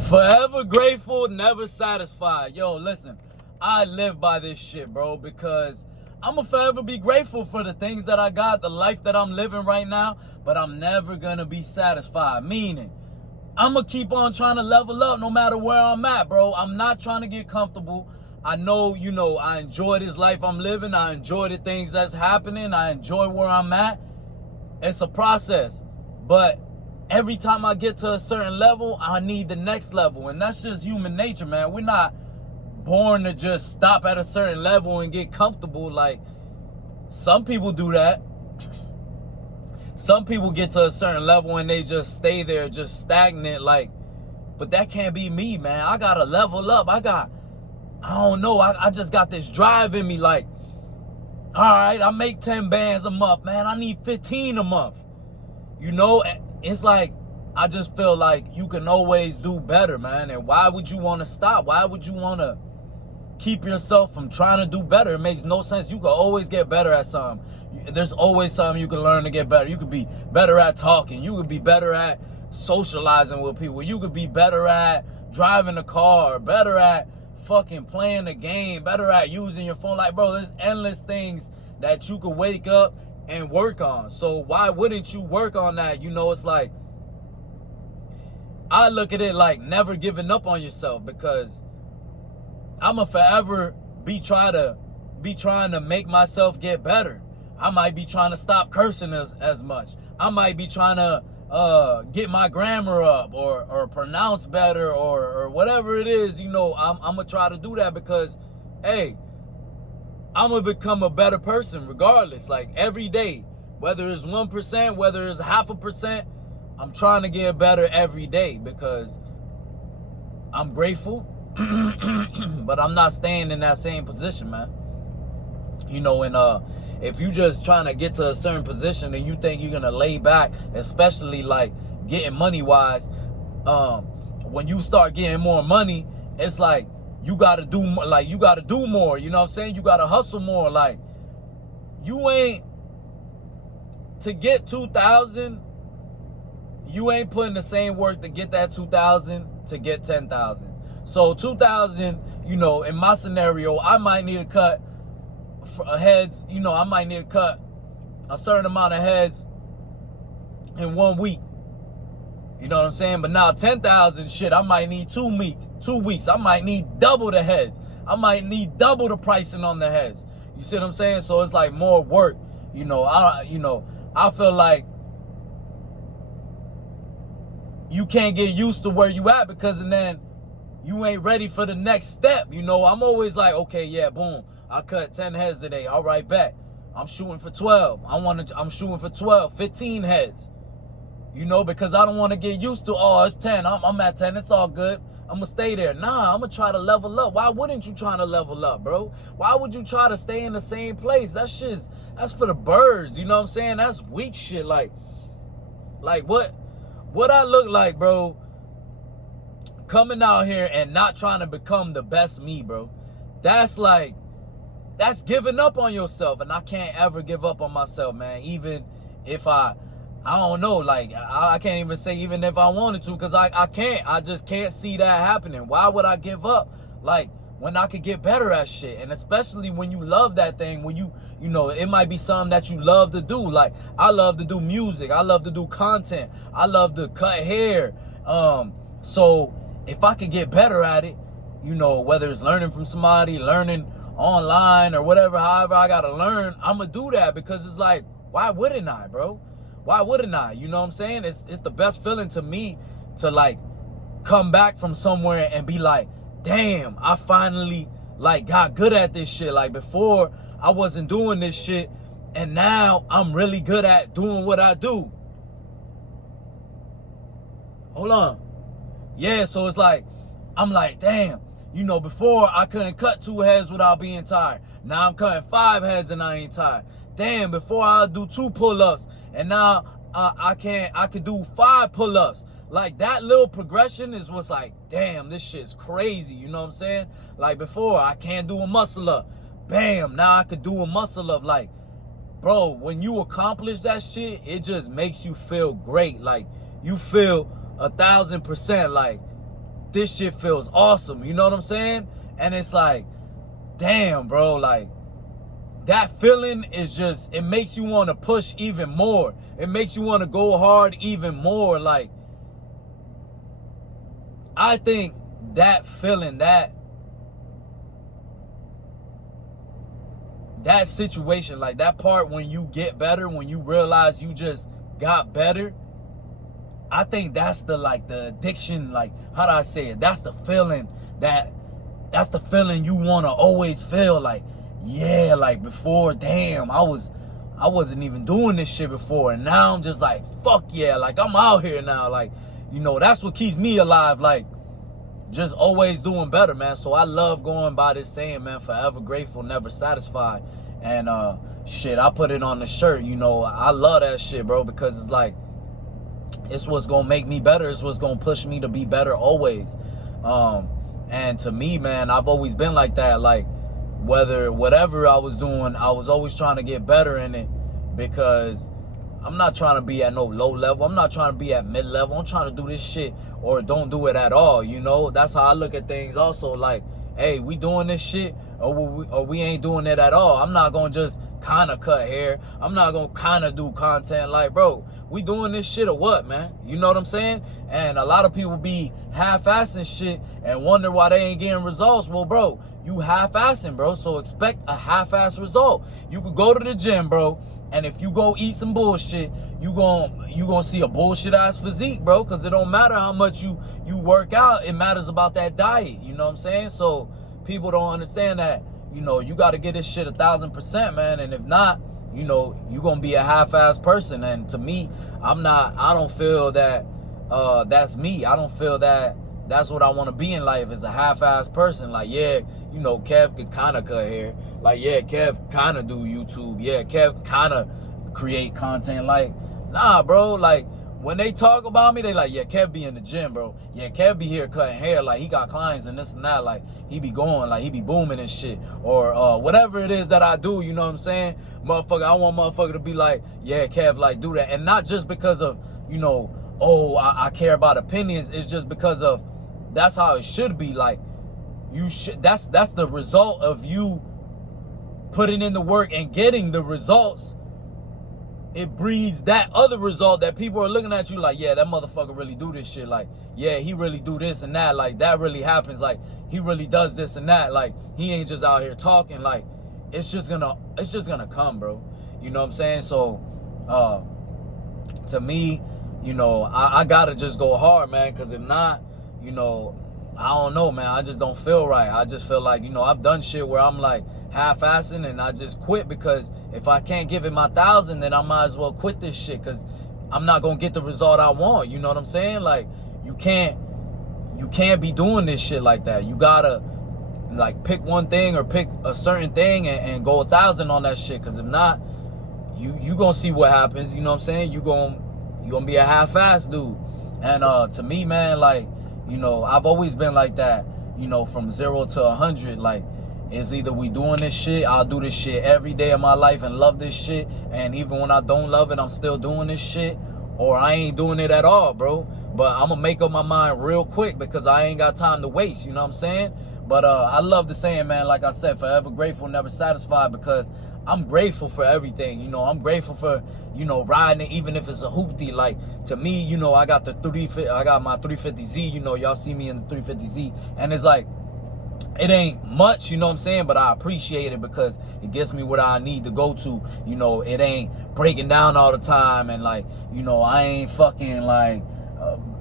Forever grateful, never satisfied. Yo, listen, I live by this shit, bro, because I'ma forever be grateful for the things that I got, the life that I'm living right now, but I'm never gonna be satisfied. Meaning, I'ma keep on trying to level up no matter where I'm at, bro. I'm not trying to get comfortable. I know, I enjoy this life I'm living. I enjoy the things that's happening. I enjoy where I'm at. It's a process, but every time I get to a certain level, I need the next level. And that's just human nature, man. We're not born to just stop at a certain level and get comfortable. Like, some people do that. Some people get to a certain level and they just stay there, just stagnant. Like, but that can't be me, man. I gotta level up. I don't know. I just got this drive in me. Like, all right, I make 10 bands a month, man. I need 15 a month. It's like, I just feel like you can always do better, man. And why would you want to stop? Why would you want to keep yourself from trying to do better? It makes no sense. You can always get better at something. There's always something you can learn to get better. You could be better at talking. You could be better at socializing with people. You could be better at driving a car, better at fucking playing the game, better at using your phone. Like, bro, there's endless things that you could wake up and work on. So why wouldn't you work on that? It's like, I look at it like never giving up on yourself, because I'ma forever be trying to make myself get better. I might be trying to stop cursing as much. I might be trying to get my grammar up or pronounce better or whatever it is. I'm gonna try to do that, because, hey, I'm gonna become a better person regardless. Like, every day, whether it's 1%, whether it's 0.5%, I'm trying to get better every day, because I'm grateful, but I'm not staying in that same position, man. If you just trying to get to a certain position and you think you're gonna lay back, especially like getting money wise, when you start getting more money, it's like you gotta do more. You know what I'm saying? You gotta hustle more. Like, you ain't to get 2,000. You ain't putting the same work to get that 2,000 to get 10,000. So 2,000, in my scenario, I might need to cut heads. I might need to cut a certain amount of heads in 1 week. You know what I'm saying? But now 10,000, shit, I might need 2 weeks. I might need double the heads. I might need double the pricing on the heads. You see what I'm saying? So it's like more work. I feel like you can't get used to where you at, because and then you ain't ready for the next step. I'm always like, okay, yeah, boom, I cut 10 heads today. All right, bet. I'm shooting for 12. I'm shooting for 12, 15 heads. Because I don't want to get used to, oh, it's 10. I'm at 10. It's all good. I'm going to stay there. Nah, I'm going to try to level up. Why wouldn't you try to level up, bro? Why would you try to stay in the same place? That's for the birds. You know what I'm saying? That's weak shit. Like what I look like, bro, coming out here and not trying to become the best me, bro. That's giving up on yourself. And I can't ever give up on myself, man. Even if I don't know, like, I can't even say even if I wanted to, because I can't. I just can't see that happening. Why would I give up? Like, when I could get better at shit. And especially when you love that thing, when it might be something that you love to do. Like, I love to do music. I love to do content. I love to cut hair. So if I could get better at it, whether it's learning from somebody, learning online or whatever, however I got to learn, I'm going to do that, because it's like, why wouldn't I, bro? Why wouldn't I? You know what I'm saying? It's the best feeling to me to, like, come back from somewhere and be like, damn, I finally, like, got good at this shit. Like, before, I wasn't doing this shit, and now I'm really good at doing what I do. Hold on. Yeah, so it's like, I'm like, damn, before I couldn't cut 2 heads without being tired. Now I'm cutting 5 heads and I ain't tired. Damn, before I do 2 pull-ups, and now I could do 5 pull-ups. Like, that little progression is what's like, damn, this shit's crazy. You know what I'm saying? Like, before, I can't do a muscle up. Bam, now I could do a muscle up. Like, bro, when you accomplish that shit, it just makes you feel great. Like, you feel 1,000%. Like, this shit feels awesome. You know what I'm saying? And it's like, damn, bro, like, that feeling is just, it makes you want to push even more. It makes you want to go hard even more. Like, I think that feeling, that situation, like that part when you get better, when you realize you just got better, I think that's the, like, the addiction, like, how do I say it? That's the feeling that's the feeling you want to always feel. Like, yeah, like before, damn, I wasn't even doing this shit before, and now I'm just like, fuck yeah, like I'm out here now. Like, you know, that's what keeps me alive, like just always doing better, man. So I love going by this saying, man, forever grateful, never satisfied. And shit, I put it on the shirt, you know. I love that shit, bro, because it's like, it's what's gonna make me better. It's what's gonna push me to be better always. And to me, man, I've always been like that. Like, whatever I was doing, I was always trying to get better in it, because I'm not trying to be at no low level. I'm not trying to be at mid level. I'm trying to do this shit or don't do it at all, you know. That's how I look at things also. Like, hey, we doing this shit or we ain't doing it at all. I'm not gonna just kind of cut hair. I'm not gonna kind of do content. Like, bro, we doing this shit or what, man? You know what I'm saying? And a lot of people be half-assing shit and wonder why they ain't getting results. Well, bro, you half-assing, bro, so expect a half-ass result. You could go to the gym, bro, and if you go eat some bullshit, you gonna see a bullshit-ass physique, bro, because it don't matter how much you work out. It matters about that diet, you know what I'm saying? So people don't understand that, you know, you got to get this shit 1,000%, man, and if not, you know, you're going to be a half-ass person. And to me, I don't feel that that's me. I don't feel that that's what I want to be in life, is a half-ass person. Like, yeah, you know, Kev could kind of cut hair. Like, yeah, Kev kind of do YouTube. Yeah, Kev kind of create content. Like, nah, bro, like, when they talk about me, they like, yeah, Kev be in the gym, bro. Yeah, Kev be here cutting hair. Like, he got clients and this and that. Like, he be going, like, he be booming and shit. Or whatever it is that I do, you know what I'm saying? Motherfucker, I want motherfucker to be like, yeah, Kev, like, do that. And not just because of, you know, oh, I care about opinions. It's just because of, that's how it should be. Like, you should, that's the result of you putting in the work and getting the results. It breeds that other result that people are looking at you like, yeah, that motherfucker really do this shit. Like, yeah, he really do this and that. Like, that really happens. Like, he really does this and that. Like, he ain't just out here talking. Like, it's just gonna come, bro. You know what I'm saying? So, to me, you know, I gotta just go hard, man. Because if not, you know, I don't know, man. I just don't feel right. I just feel like, you know, I've done shit where I'm like half-assing and I just quit, because if I can't give it my 1,000, then I might as well quit this shit, because I'm not gonna get the result I want. You know what I'm saying? Like, you can't be doing this shit like that. You gotta, like, pick one thing or pick a certain thing and go 1,000 on that shit, because if not, you gonna see what happens. You know what I'm saying? You gonna be a half-ass dude. And to me, man, like, you know, I've always been like that, you know, from 0 to 100. Like, it's either we doing this shit, I'll do this shit every day of my life and love this shit, and even when I don't love it, I'm still doing this shit, or I ain't doing it at all, bro. But I'm gonna make up my mind real quick, because I ain't got time to waste, you know what I'm saying? But I love the saying, man, like I said, forever grateful, never satisfied, because I'm grateful for everything. You know, I'm grateful for, you know, riding it, even if it's a hoopty. Like, to me, you know, I got my 350Z, you know, y'all see me in the 350Z, and it's like, it ain't much, you know what I'm saying, but I appreciate it, because it gets me where I need to go to. You know, it ain't breaking down all the time, and like, you know, I ain't fucking like,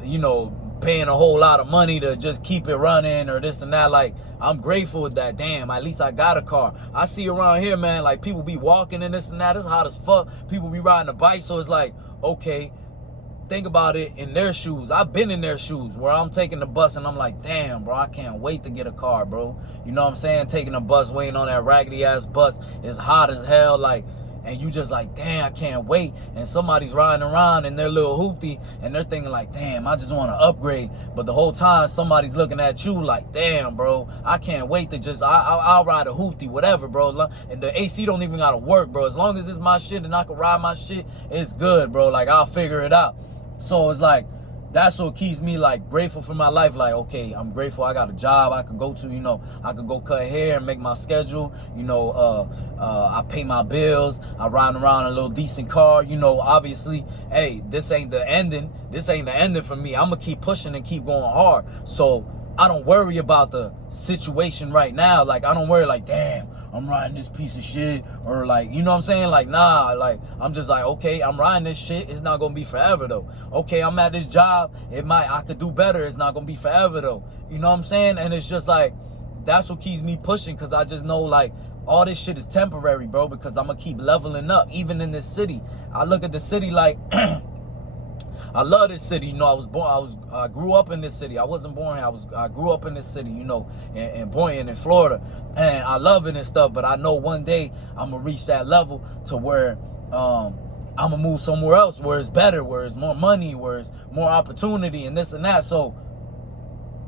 you know, paying a whole lot of money to just keep it running or this and that. Like, I'm grateful that, damn, at least I got a car. I see around here, man, like, people be walking and this and that. It's hot as fuck. People be riding a bike, so it's like, okay, think about it in their shoes. I've been in their shoes where I'm taking the bus and I'm like, damn, bro, I can't wait to get a car, bro. You know what I'm saying? Taking a bus, waiting on that raggedy ass bus. It's hot as hell, like, and you just like, damn, I can't wait. And somebody's riding around in their little hoopty and they're thinking like, damn, I just want to upgrade. But the whole time somebody's looking at you like, damn, bro, I can't wait to just, I'll ride a hoopty, whatever, bro. And the AC don't even got to work, bro. As long as it's my shit and I can ride my shit, it's good, bro. Like, I'll figure it out. So it's like, that's what keeps me like grateful for my life. Like, okay, I'm grateful I got a job I could go to, you know, I could go cut hair and make my schedule, you know, I pay my bills, I ride around in a little decent car, you know. Obviously, hey, this ain't the ending for me. I'm gonna keep pushing and keep going hard. So I don't worry about the situation right now. Like, I don't worry like, damn, I'm riding this piece of shit, or like, you know what I'm saying? Like, nah, like, I'm just like, okay, I'm riding this shit. It's not gonna be forever though. Okay, I'm at this job. I could do better. It's not gonna be forever though. You know what I'm saying? And it's just like, that's what keeps me pushing, because I just know like all this shit is temporary, bro, because I'm gonna keep leveling up. Even in this city, I look at the city like, I love this city. You know, I grew up in this city. I wasn't born here. I grew up in this city, you know, in Boynton, in Florida. And I love it and stuff, but I know one day I'm gonna reach that level to where I'm gonna move somewhere else where it's better, where it's more money, where it's more opportunity and this and that. So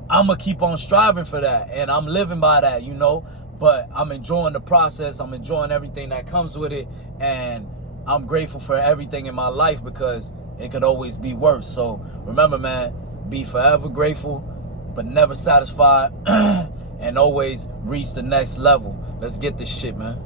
I'm gonna keep on striving for that, and I'm living by that, you know. But I'm enjoying the process. I'm enjoying everything that comes with it, and I'm grateful for everything in my life, because it could always be worse. So remember, man, be forever grateful, but never satisfied, and always reach the next level. Let's get this shit, man.